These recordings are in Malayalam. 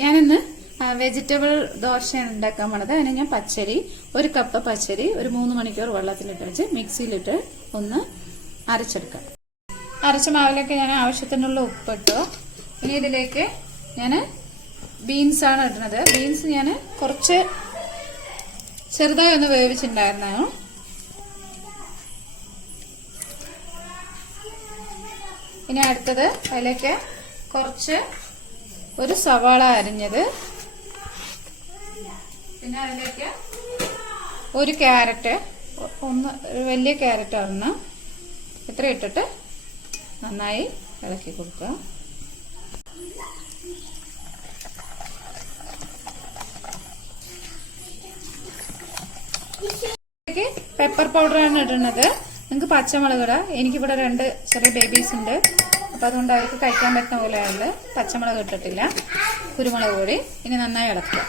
ഞാനിന്ന് വെജിറ്റബിൾ ദോശയാണ് ഉണ്ടാക്കാൻ പോണത്. അതിന് ഞാൻ പച്ചരി, 1 കപ്പ് പച്ചരി ഒരു 3 മണിക്കൂർ വെള്ളത്തിലിട്ട് വെച്ച് മിക്സിയിലിട്ട് ഒന്ന് അരച്ചെടുക്കാം. അരച്ച മാവിലേക്ക് ഞാൻ ആവശ്യത്തിനുള്ള ഉപ്പിട്ടു. ഇനി ഇതിലേക്ക് ഞാൻ ബീൻസ് ആണ് ഇടുന്നത്. ബീൻസ് ഞാൻ കുറച്ച് ചെറുതായി ഒന്ന് വേവിച്ചിട്ടുണ്ടായിരുന്നു. ഇനി അടുത്തത് അതിലേക്ക് കുറച്ച് ഒരു സവാള അരിഞ്ഞത്, പിന്നെ അതിലേക്ക് ഒരു ക്യാരറ്റ്, ഒരു വലിയ ക്യാരറ്റ് ഒരെണ്ണം, ഇത്ര ഇട്ടിട്ട് നന്നായി ഇളക്കി കൊടുക്കുക. പെപ്പർ പൗഡറാണ് ഇടുന്നത്. നിങ്ങൾക്ക് പച്ചമുളക് ഇടാം. എനിക്കിവിടെ 2 ചെറിയ ബേബീസ് ഉണ്ട്, അപ്പൊ അതുകൊണ്ട് അവർക്ക് കഴിക്കാൻ പറ്റുന്ന പോലെയാണ്. പച്ചമുളക് ഇട്ടിട്ടില്ല. കുരുമുളക് പൊടി. ഇനി നന്നായി ഇളക്കുക.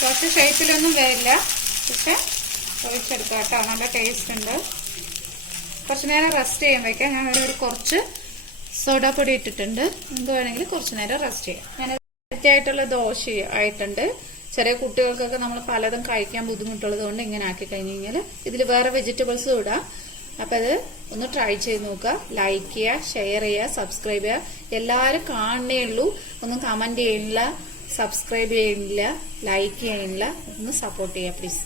കുറച്ച് ഷേപ്പിലൊന്നും വരില്ല, പക്ഷെ ഒഴിച്ചെടുക്കാം കേട്ടോ. നല്ല ടേസ്റ്റ് ഉണ്ട്. കുറച്ച് നേരം റെസ്റ്റ് ചെയ്യാൻ വെക്കാം. ഞാൻ ഒരു കുറച്ച് സോഡാപ്പൊടി ഇട്ടിട്ടുണ്ട്. എന്ത് വേണമെങ്കിലും കുറച്ച് നേരം റെസ്റ്റ് ചെയ്യാം. ഞാൻ ആയിട്ടുള്ള ദോശ ആയിട്ടുണ്ട്. ചെറിയ കുട്ടികൾക്കൊക്കെ നമ്മൾ പലതും കഴിക്കാൻ ബുദ്ധിമുട്ടുള്ളത് കൊണ്ട് ഇങ്ങനെ ആക്കി കഴിഞ്ഞ് കഴിഞ്ഞാൽ ഇതിൽ വേറെ വെജിറ്റബിൾസും ഇടാം. അപ്പൊ അത് ഒന്ന് ട്രൈ ചെയ്ത് നോക്കുക. ലൈക്ക് ചെയ്യുക, ഷെയർ ചെയ്യുക, സബ്സ്ക്രൈബ് ചെയ്യുക. എല്ലാവരും കാണണേ ഉള്ളൂ. ഒന്നും കമന്റ് ചെയ്യുന്നില്ല, സബ്സ്ക്രൈബ് ചെയ്യുന്നില്ല, ലൈക്ക് ചെയ്യുന്നില്ല. ഒന്ന് സപ്പോർട്ട് ചെയ്യുക പ്ലീസ്.